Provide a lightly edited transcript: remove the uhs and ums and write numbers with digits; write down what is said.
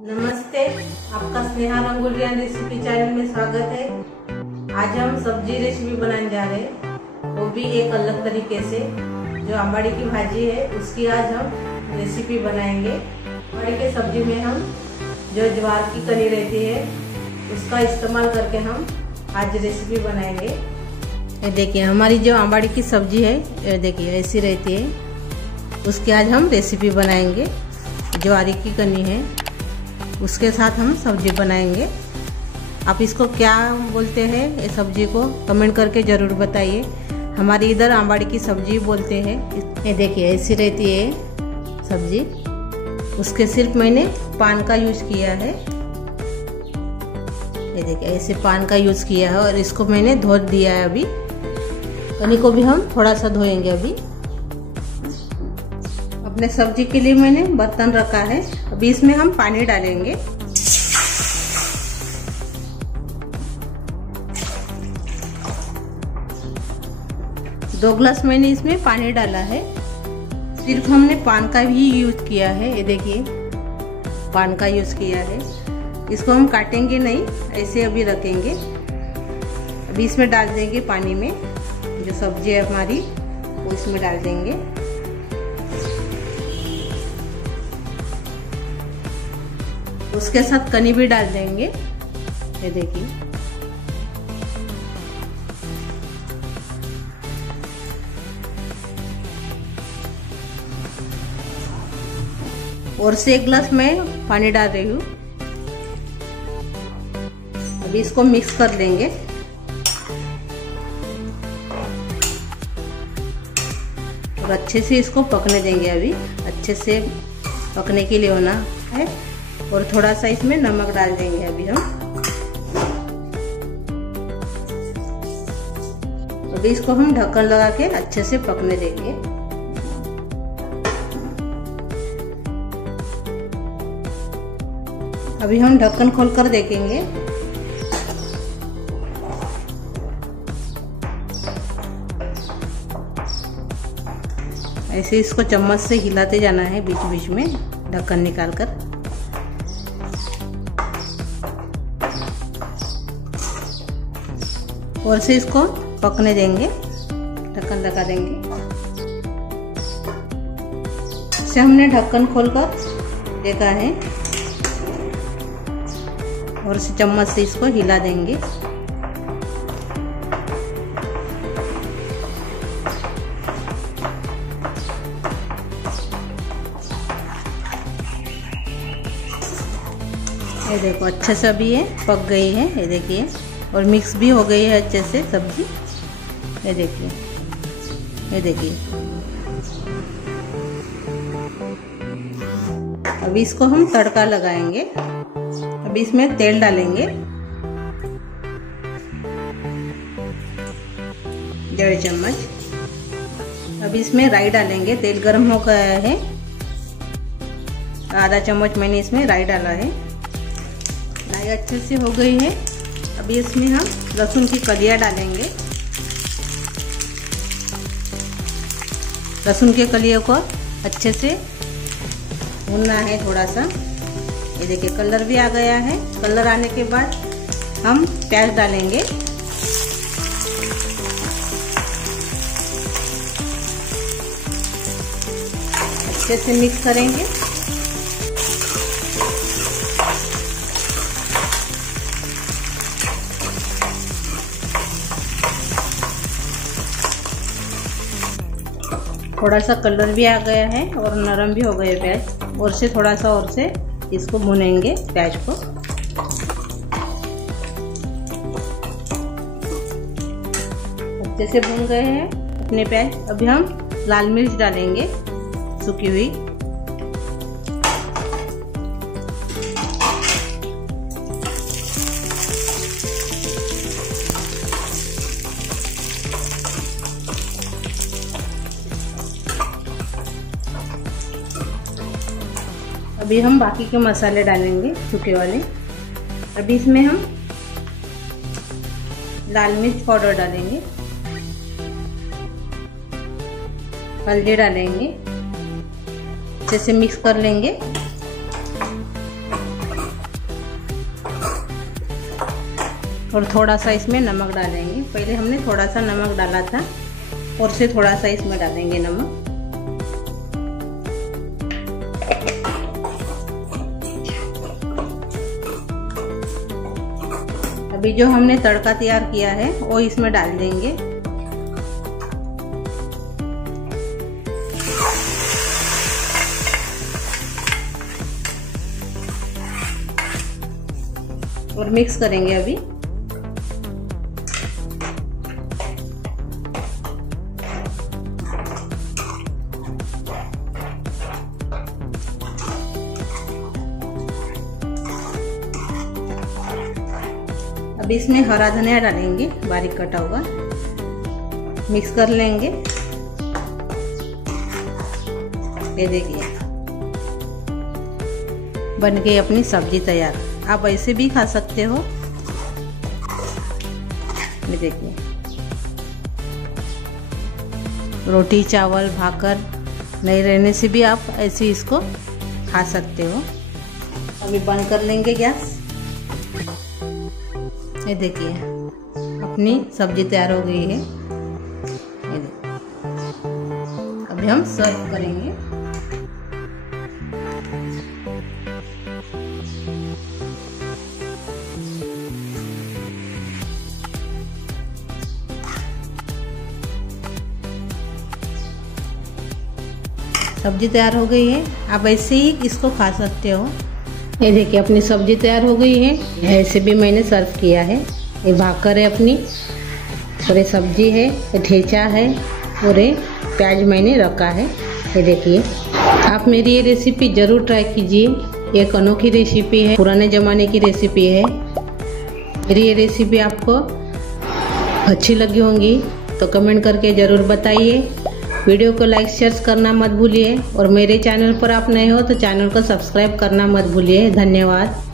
नमस्ते, आपका Sneha रंगोलिया recipe channel में स्वागत है। आज हम सब्जी रेसिपी बनाने जा रहे हैं, वो भी एक अलग तरीके से। जो आंबाड़ी की भाजी है उसकी आज हम रेसिपी बनाएंगे। आंबाड़ी के सब्जी में हम जो ज्वार की कली रहती है उसका इस्तेमाल करके हम आज रेसिपी बनाएंगे। ये देखिए हमारी जो आंबाड़ी की सब्जी है, ये देखिए ऐसी रहती है, उसकी आज हम रेसिपी बनाएंगे। ज्वारी की कली है उसके साथ हम सब्जी बनाएंगे। आप इसको क्या बोलते हैं ये सब्जी को कमेंट करके ज़रूर बताइए। हमारे इधर आंबाड़ी की सब्जी बोलते हैं। ये देखिए ऐसी रहती है सब्जी। उसके सिर्फ मैंने पान का यूज़ किया है। ये देखिए ऐसे पान का यूज़ किया है और इसको मैंने धो दिया है। अभी कनी को भी हम थोड़ा सा धोएंगे। अभी अपने सब्जी के लिए मैंने बर्तन रखा है। अभी इसमें हम पानी डालेंगे। दो ग्लास मैंने इसमें पानी डाला है। सिर्फ हमने पान का ही यूज किया है। ये देखिए पान का यूज किया है। इसको हम काटेंगे नहीं, ऐसे अभी रखेंगे। अभी इसमें डाल देंगे पानी में जो सब्जी है हमारी, वो इसमें डाल देंगे। उसके साथ कनी भी डाल देंगे। ये देखिए और से 1 गिलास मैं पानी डाल रही हूँ। अभी इसको मिक्स कर लेंगे। और अच्छे से इसको पकने देंगे। अभी अच्छे से पकने के लिए होना है। और थोड़ा सा इसमें नमक डाल देंगे अभी हम। अभी इसको हम ढक्कन लगा के अच्छे से पकने देंगे। अभी हम ढक्कन खोलकर देखेंगे। ऐसे इसको चम्मच से हिलाते जाना है बीच बीच में, ढक्कन निकालकर। और से इसको पकने देंगे, ढक्कन लगा देंगे। इसे हमने ढक्कन खोलकर देखा है और इसे चम्मच से इसको हिला देंगे। ये देखो अच्छे से अभी ये पक गई है। ये देखिए और मिक्स भी हो गई है अच्छे से सब्जी। ये देखिए, ये देखिए। अभी इसको हम तड़का लगाएंगे। अभी इसमें तेल डालेंगे 1.5 चम्मच। अभी इसमें राई डालेंगे। तेल गर्म हो गया है। आधा चम्मच मैंने इसमें राई डाला है। राई अच्छे से हो गई है। अभी इसमें हम लहसुन की कलियां डालेंगे। लहसुन के कलियों को अच्छे से भूनना है थोड़ा सा। ये देखिए कलर भी आ गया है। कलर आने के बाद हम प्याज डालेंगे। अच्छे से मिक्स करेंगे। थोड़ा सा कलर भी आ गया है और नरम भी हो गए प्याज। और से थोड़ा सा और से इसको भूनेंगे प्याज को। अच्छे से भून गए हैं अपने प्याज। अभी हम लाल मिर्च डालेंगे सूखी हुई। अभी हम बाकी के मसाले डालेंगे सूखे वाले। अभी इसमें हम लाल मिर्च पाउडर डालेंगे, हल्दी डालेंगे, अच्छे से मिक्स कर लेंगे। और थोड़ा सा इसमें नमक डालेंगे। पहले हमने थोड़ा सा नमक डाला था और से थोड़ा सा इसमें डालेंगे नमक। अभी जो हमने तड़का तैयार किया है वो इसमें डाल देंगे। और मिक्स करेंगे अभी। अब इसमें हरा धनिया डालेंगे बारीक कटा हुआ, मिक्स कर लेंगे। ये देखिए बन गई अपनी सब्जी तैयार। आप ऐसे भी खा सकते हो। ये देखिए रोटी चावल भाकर नहीं रहने से भी आप ऐसे इसको खा सकते हो। अभी बंद कर लेंगे गैस। ये देखिए अपनी सब्जी तैयार हो गई है। ये देखिए अभी हम सर्व करेंगे। सब्जी तैयार हो गई है। आप ऐसे ही इसको खा सकते हो। ये देखिए अपनी सब्जी तैयार हो गई है। ऐसे भी मैंने सर्व किया है। ये भाकर है अपनी, और ये सब्जी है, ये ठेचा है, और ये प्याज मैंने रखा है। ये देखिए आप मेरी ये रेसिपी ज़रूर ट्राई कीजिए। ये एक अनोखी रेसिपी है, पुराने ज़माने की रेसिपी है। मेरी ये रेसिपी आपको अच्छी लगी होंगी तो कमेंट करके ज़रूर बताइए। वीडियो को लाइक शेयर करना मत भूलिए, और मेरे चैनल पर आप नए हो तो चैनल को सब्सक्राइब करना मत भूलिए। धन्यवाद।